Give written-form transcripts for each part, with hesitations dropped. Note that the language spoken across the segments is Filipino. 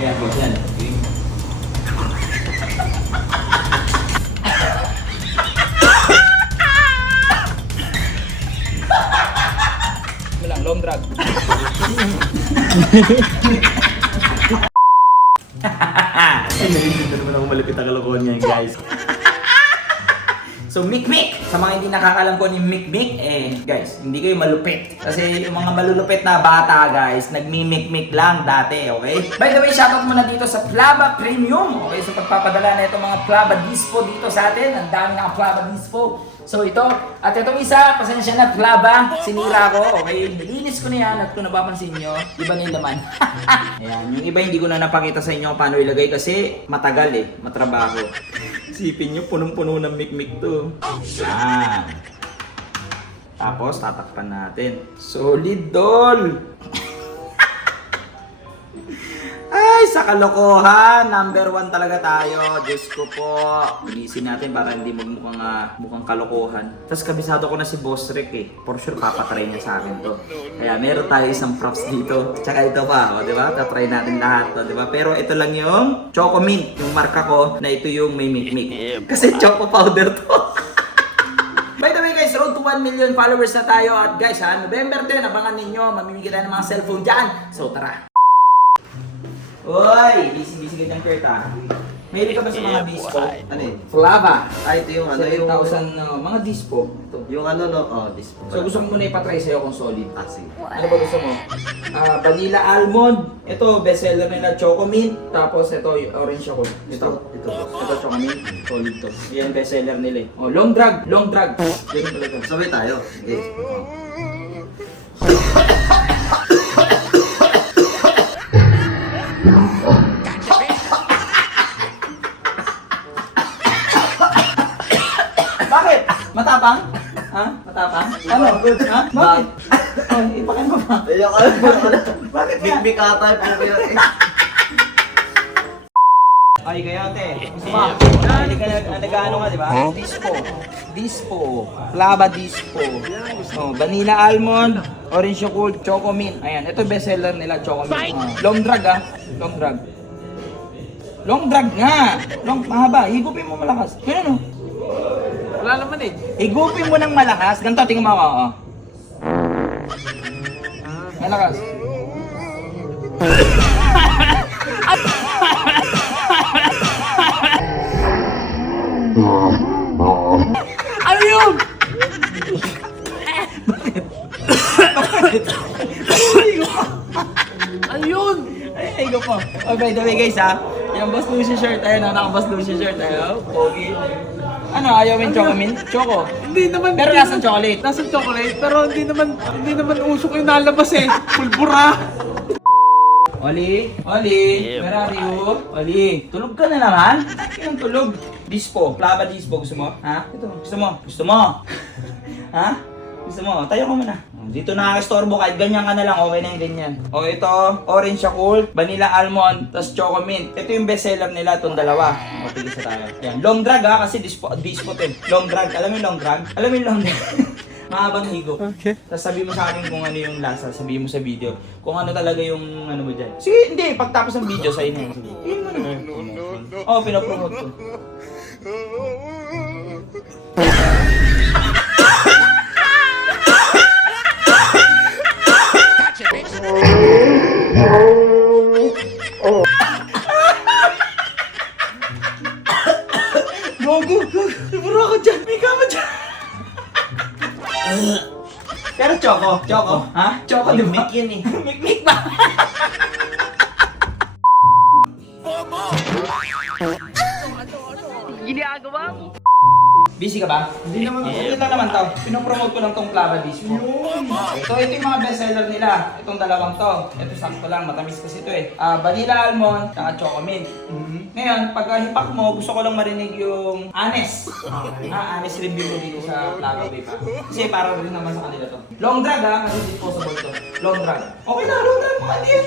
Ayan, boss yan. Walang long drag. Ito naman ako malapit ang kalokohan ngayon, guys. So, Mikmik! Sa mga hindi nakakalam ko ni Mikmik, guys, hindi kayo malupit. Kasi yung mga malulupit na bata, guys, nagmi-Mikmik lang dati, okay? By the way, shoutout muna dito sa Plava Premium, okay? So, pagpapadala na itong mga Plava Dispo dito sa atin. Ang dami ng Plava Dispo. So, ito. At itong isa, pasensya na, Plava. Sinira ko, okay? Nilinis ko na yan at kung napapansin nyo, iba na yung laman. Ayan. Yung iba hindi ko na napakita sa inyo paano ilagay kasi matagal matrabaho. Isipin nyo, punong-puno ng mikmik to. Yan. Tapos, tatakpan natin. Solid, doll! Ay, sa kalokohan! Number 1 talaga tayo. Diyos ko po. Bilisin natin para hindi mukhang kalokohan. Tapos, kabisado ko na si Boss Rick For sure, papatry niya sa akin to. Kaya, meron tayo isang props dito. Tsaka ito pa, o, diba? Tatry natin lahat to, diba? Pero ito lang yung Choco Mint. Yung marka ko na ito yung may mikmik. Kasi choco powder to. By the way guys, road to 1 million followers na tayo. At guys November 10, abangan ninyo. Mamimigay tayo ng mga cellphone dyan. So, tara. Uy! Busy ka dyan, Kurt Mahilig ka ba sa mga dispo? Ano yun? Flava. Ito yung ano, yung... 7,000 mga dispo. Ito. Yung ano, no? Oh, dispo. So gusto mo muna ipatry sa'yo kung solid. Sige. Ano ba gusto mo? Vanilla almond. Ito, bestseller nila, Choco Mint. Tapos ito, orange chocolate. Ito boss. Ito, Choco Mint. Solid to. Yan, bestseller nila Oh, long drag. Long drag. Ganun talaga. Sabay tayo. Okay. Bakit? Matapang? Ha? Matapang? Ano? Ha? Bakit? Oh, ipakin mo ba? Ayoko na. Bakit nga? Big ata yung po yun. Ay, kayo ate. Gusto mo? Hindi ka nag-ano nga, di ba? Dispo. Dispo. Flava Dispo. Oh, vanilla almond, orange chocolate, Choco Mint. Ayan, ito bestseller nila, Choco Mint. Long drag Long drag. Long drag nga. Long, mahaba. Higupin mo malakas. Ganun Wala naman Higupin mo ng malakas. Ganito, tingnan mo ako. Malakas. Ano yun? Ano yun? Ay, go po. Oh, by the way guys yung Boss Lucy shirt, ayun naka-Boss Lucy shirt, pogi. Ano, ayaw mo yung Choco Mint? Choco. Hindi naman. Pero lasang chocolate. Lasang chocolate, pero hindi naman usok yung nalabas Pulbura. Oli, where are you? Oli, tulog ka na naman? Anong tulog? Dispo, Flava Dispo, gusto mo? Ha? Ito, gusto mo? Gusto mo? Ha? Gusto mo? Tayo ka muna. Dito nakakastorbo, kahit ganyan ka na lang, okay na yung ganyan. O ito, orange chocolate, vanilla almond, tas Choco Mint. Ito yung bestseller nila, itong dalawa. O, tigil sa tayo. Yan, long drag kasi dispo to Long drag, alam mo yung long drag? Alam mo yung long drag? Mahabang higo. Okay. Tapos sabi mo sa akin kung ano yung lasa, sabihin mo sa video. Kung ano talaga yung ano mo dyan. Sige, hindi. Pagtapos ng video, sa'yo na yun. Sige. Yun mo na. Oo, pinapromote ko. Gogo! Bura ka dyan! May kama dyan! Pero Choco, ha? Choco, di ba? Mikmik yun Mikmik ba? Ginagawa mo? Busy ka ba? Hindi naman. Hindi lang naman to. Pinopromote ko lang tong Flava Dispo. So ito yung mga bestseller nila. Itong dalawang to. Ito sakto lang. Matamis kasi ito Vanilla almond, saka Choco Mint. Ngayon, pag hipak mo, gusto ko lang marinig yung honest. Honest review mo dito sa Flava Bay pa. Kasi para rin naman sa kanila to. Long drag kasi disposable to. Long drag. Okay na, long drag. Mga diyan.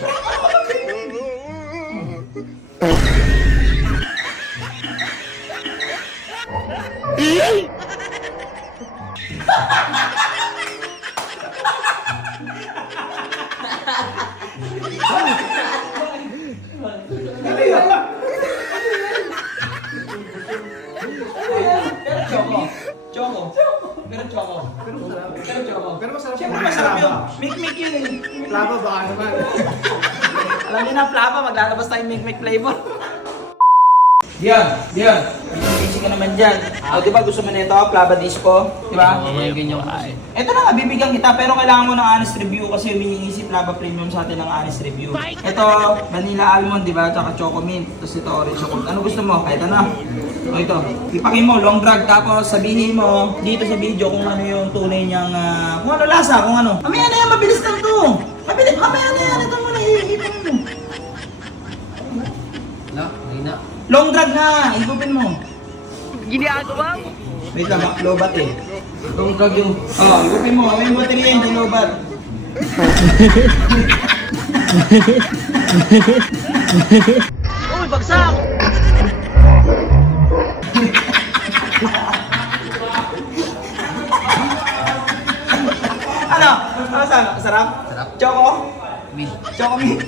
Pero choco. Choco. Pero choco. Pero choco. Pero masarap Siyempre yung masarap flava. yun. Mikmik yun eh. Flava baka naman. Alam niyo na, flava, maglalabas tayong mikmik flavor. Diyan. Busy ka naman dyan. O, di ba gusto mo na ito, flava disco? Di ba? Ito na nga, bibigyan kita, pero kailangan mo ng honest review kasi humihingi si Flava Premium sa atin ng honest review. Ito, vanilla almond, di ba? Tsaka choco mint. Tapos ito, orange chocolate. Ano gusto mo? Kahit ano. O ito, ipakin mo, long drag, tapos sabihin mo dito sa video kung ano yung tunay niyang, kung ano lasa, kung ano. Mamaya na yan, mabilis lang to. Mabilis, mamaya na yan, ito muna, iipin mo. Long drag na, ikupin mo. Ginagawa mo. Wait lang, lobat eh. Long drag yung, ikupin mo, may baterya hindi lobat. Uy, bagsak! Ano? Ano sa? Sarap? Sarap. Choco? Mint. Choco mint.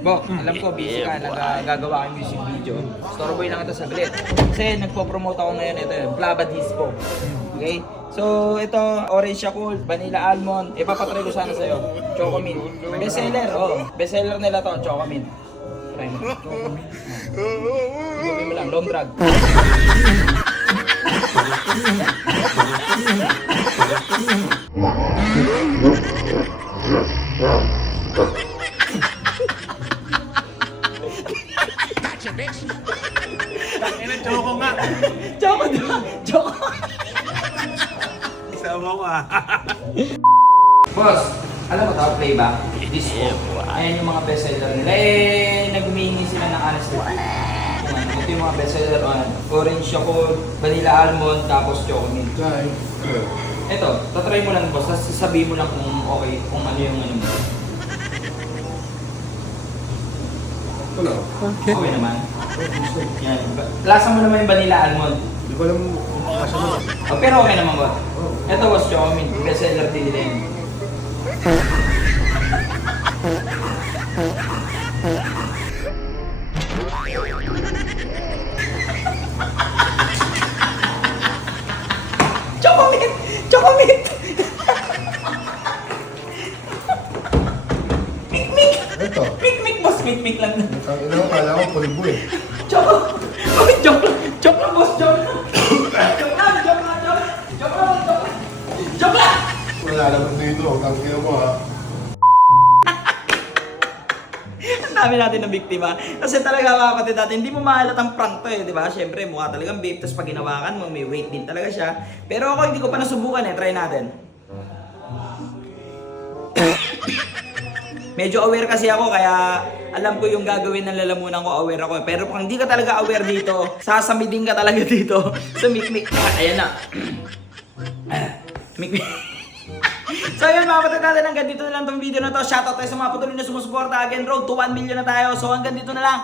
Bo, alam ko busy ka, nagagawa kang music video. Storeboy lang ito saglit. Kasi nagpo-promote ako ngayon ito, Flava Disco. Okay? So, ito, orange chocolate, vanilla almond. Ipapatry ko sana sa'yo. Choco mint. Bestseller, bestseller nila to, choco mint. Try mo. Choco mint. Gawin mo lang, long drag. Choco nga. Choco, di ba? Choco. Isama ko Boss, alam mo to, Flava? Disco. Ayan yung mga bestseller nila. Nag-humingi sila ng honest review. Ito yung mga bestseller on orange chocolate, vanilla almond, tapos choco mint. Ito, tatry mo lang boss, tapos sasabihin mo lang kung okay, kung ano yung ano mo. Okay naman. Yan. Lasa mo naman yung vanilla almond. Hindi ko alam kung kasama. Pero okay naman ba? Ito was choco mint, bestseller din nila yun. Chocolate! Chocolate! Mikmik! Ito. Mikmik boss, mikmik lang. Ang ina ko, kala ko pulbo eh. Choco! Oh, joke lang! Joke lang boss, joke lang! Joke lang, joke lang, joke lang! Joke lang, joke lang! Joke lang! Wala naman dito. Ang kino mo ha. Ang dami natin ng biktima. Kasi talaga mga kapatid natin, hindi mo mahalatang prank to eh, di ba? Siyempre, mukha talagang babe, tapos pag ginawakan mo, may weight din talaga siya. Pero ako, hindi ko pa nasubukan eh, try natin. Medyo aware kasi ako, kaya alam ko yung gagawin ng lalamunan ko, aware ako. Pero kung hindi ka talaga aware dito, sasamidin ka talaga dito sa mikmik. Ayan na. Mikmik. So yun mga kapatid natin, hanggang dito na lang tong video na to. Shoutout tayo sa mga patuloy na sumusuporta. Again, road to 1 million na tayo. So hanggang dito na lang.